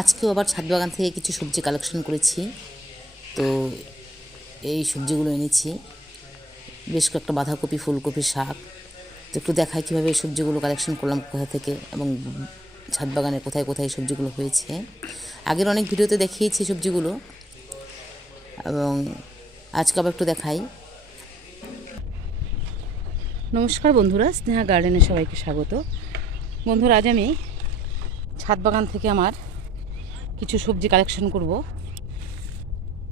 আজকেও আবার ছাদ বাগান থেকে কিছু সবজি কালেকশন করেছি। তো এই সবজিগুলো এনেছি। বেশ কয়েকটা বাঁধাকপি, ফুলকপি, শাক। তো একটু দেখাই কীভাবে এই সবজিগুলো কালেকশন করলাম, কোথা থেকে এবং ছাদ বাগানে কোথায় কোথায় সবজিগুলো হয়েছে। আগের অনেক ভিডিওতে দেখিয়েছি সবজিগুলো। এবং আজকে আবার একটু দেখাই। নমস্কার বন্ধুরা, স্নেহা গার্ডেনে সবাইকে স্বাগত। বন্ধুরা, আজ আমি ছাদ বাগান থেকে আমার কিছু সবজি কালেকশন করব।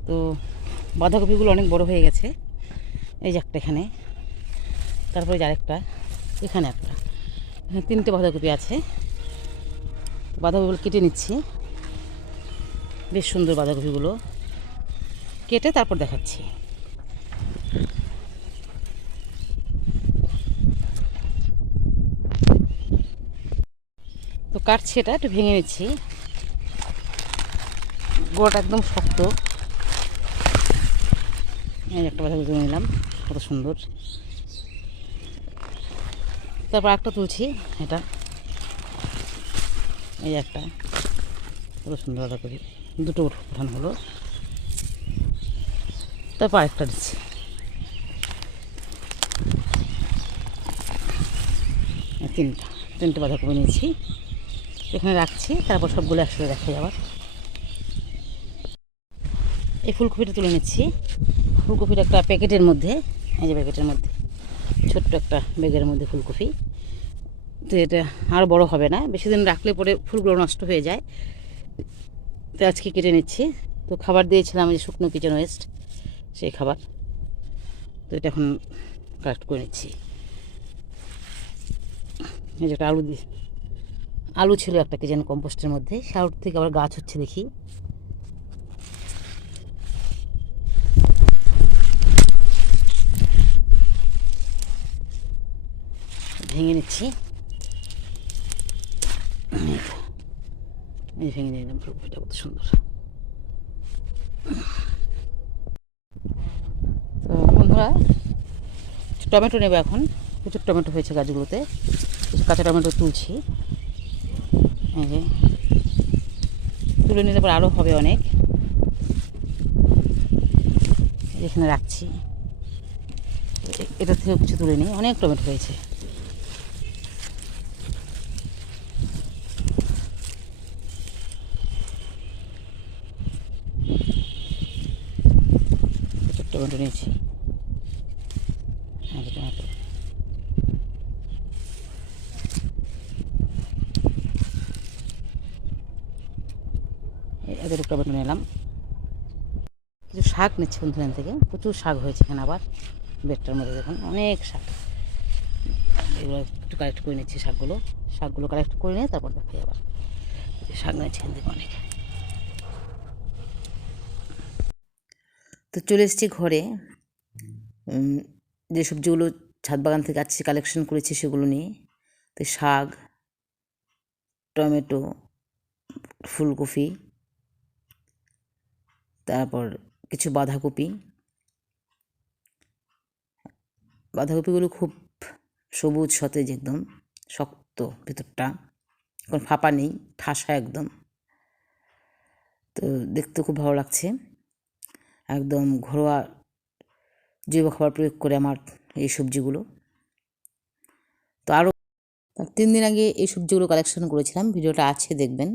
তো বাঁধাকপিগুলো অনেক বড় হয়ে গেছে। এই যে একটা এখানে। তারপরে যে আরেকটা, এখানে একটা। এখানে তিনটে বাঁধাকপি আছে। বাঁধাকপিগুলো কেটে নিচ্ছি। বেশ সুন্দর বাঁধাকপিগুলো। কেটে তারপর দেখাচ্ছি। তো কাটছি এটা, একটু ভেঙে নিচ্ছি। গোড়াটা একদম শক্ত। এই একটা বাঁধাকপি তুলে নিলাম, কত সুন্দর। তারপর একটা তুলছি, এটা। এই একটা, কত সুন্দর বাঁধাকপি দুটো উঠানো হলো। তারপর আরেকটা দিচ্ছি। তিনটা, তিনটে বাঁধাকপি নিয়েছি। এখানে রাখছি, তারপর সবগুলো একসাথে দেখাই আবার। এই ফুলকপিটা তুলে নিচ্ছি। ফুলকপিটা একটা প্যাকেটের মধ্যে, এই যে প্যাকেটের মধ্যে, ছোট্ট একটা ব্যাগের মধ্যে ফুলকপি। তো এটা আরও বড় হবে না বেশি দিন রাখলে পরে ফুলগুলো নষ্ট হয়ে যায়। তো আজকে কেটে নিচ্ছি। তো খাবার দিয়েছিলাম যে শুকনো কিচেন ওয়েস্ট, সেই খাবার। তো এটা এখন কালেক্ট করে নিচ্ছি। এই যে একটা আলু আলু ছিল একটা কিচেন কম্পোস্টের মধ্যে সে থেকে আবার গাছ হচ্ছে দেখি। ভেঙে নিচ্ছি এই ভেঙে নিলাম ফুলকপিটা কত সুন্দর তো বন্ধুরা টমেটো নেবে এখন। প্রচুর টমেটো হয়েছে গাছগুলোতে। কিছু কাঁচা টমেটো তুলছি। এই যে। তুলে নিলে পর আরও হবে অনেক। এখানে রাখছি। এ- এটার থেকেও কিছু তুলে নিই। অনেক টমেটো হয়েছে প্রচুর টমেটো নিয়েছি। টমেটো এদের টমেটো নিলাম। কিছু শাক নিচ্ছি বন্ধুদের থেকে। প্রচুর শাক হয়েছে এখানে আবার, বেডটার মধ্যে দেখুন, অনেক শাক। এগুলো একটু কালেক্ট করে নিচ্ছি শাকগুলো। শাকগুলো কালেক্ট করে নিয়ে তারপর দেখাই আবার। শাক নিচ্ছি এখান থেকে অনেক। তো চলে এসেছি ঘরে। যে সবজিগুলো ছাদ বাগান থেকে আজকে কালেকশন করেছি সেগুলো নিয়ে। তো শাক, টমেটো, ফুলকপি, তারপর কিছু বাঁধাকপি। বাঁধাকপিগুলো খুব সবুজ, সতেজ একদম, শক্ত ভেতরটা। কোনো ফাঁপা নেই, ঠাসা একদম। তো দেখতে খুব ভালো লাগছে। একদম ঘরোয়া জৈব খাবার প্রয়োগ করে আমার এই সবজিগুলো। তো আরও তিন দিন আগে এই সবজিগুলো কালেকশন করেছিলাম, ভিডিওটা আছে, দেখবেন।